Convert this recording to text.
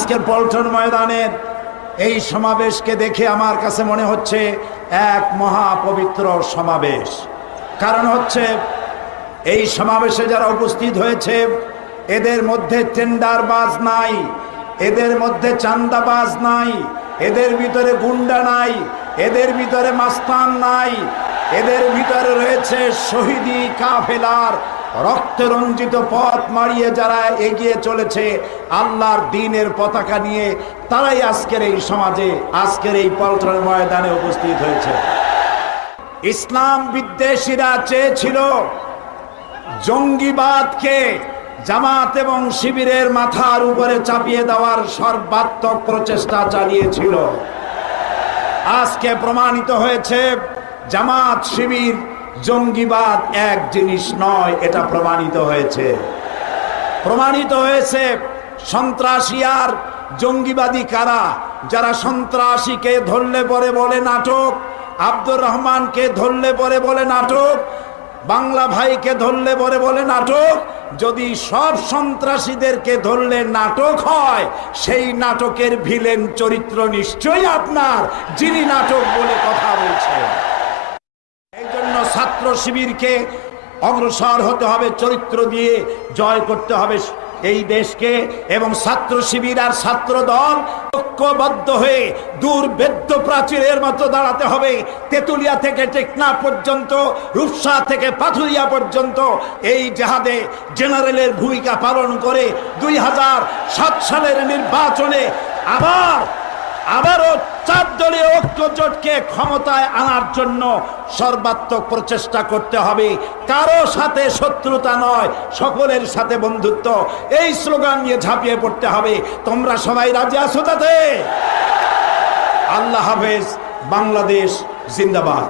আজকের পল্টন ময়দানের এই সমাবেশকে দেখে আমার কাছে মনে হচ্ছে এক মহাপবিত্র সমাবেশ। কারণ হচ্ছে এই সমাবেশে যারা উপস্থিত হয়েছে এদের মধ্যে টেন্ডারবাজ নাই, এদের মধ্যে চাঁদাবাজ নাই, এদের ভিতরে গুন্ডা নাই, এদের ভিতরে মাস্তান নাই, এদের ভিতরে রয়েছে শহীদি কাফেলার রক্তরঞ্জিত পথ মারিয়ে যারা এগিয়ে চলেছে আল্লাহর দ্বীনের পতাকা নিয়ে, তারাই আজকের এই সমাজে, আজকের এই পল্টন ময়দানে উপস্থিত হয়েছে। ইসলাম বিদ্বেষীরা চেয়েছিল জঙ্গিবাদকে জামাত এবং শিবিরের মাথার উপরে চাপিয়ে দেওয়ার সর্বাত্মক প্রচেষ্টা চালিয়েছিল। আজকে প্রমাণিত হয়েছে জামাত শিবির জঙ্গিবাদ এক জিনিস নয়, এটা প্রমাণিত হয়েছে। প্রমাণিত হয়েছে সন্ত্রাসী আর জঙ্গিবাদী কারা। যারা সন্ত্রাসীকে ধরলে পরে বলে নাটক, আব্দুর রহমানকে ধরলে পরে বলে নাটক, বাংলা ভাইকে ধরলে পরে বলে নাটক। যদি সব সন্ত্রাসীদেরকে ধরলে নাটক হয়, সেই নাটকের ভিলেন চরিত্র নিশ্চয়ই আপনার, যিনি নাটক বলে কথা বলছেন। এই জন্য ছাত্র শিবিরকে অগ্রসর হতে হবে, চরিত্র দিয়ে জয় করতে হবে এই দেশকে। এবং ছাত্র শিবির আর ছাত্র দল ঐক্যবদ্ধ হয়ে দুর্ভেদ্য প্রাচীরের মতো দাঁড়াতে হবে। তেতুলিয়া থেকে টেকনাফ পর্যন্ত, রূপসা থেকে পাথুরিয়া পর্যন্ত এই জেহাদে জেনারেলের ভূমিকা পালন করে 2007 সালের নির্বাচনে আবারও 4 দলীয় ঐক্যজোটকে ক্ষমতায় আনার জন্য সর্বাত্মক প্রচেষ্টা করতে হবে। কারো সাথে শত্রুতা নয়, সকলের সাথে বন্ধুত্ব, এই স্লোগান নিয়ে ঝাঁপিয়ে পড়তে হবে। তোমরা সবাই রাজি আছো তাতে? আল্লাহ হাফেজ। বাংলাদেশ জিন্দাবাদ।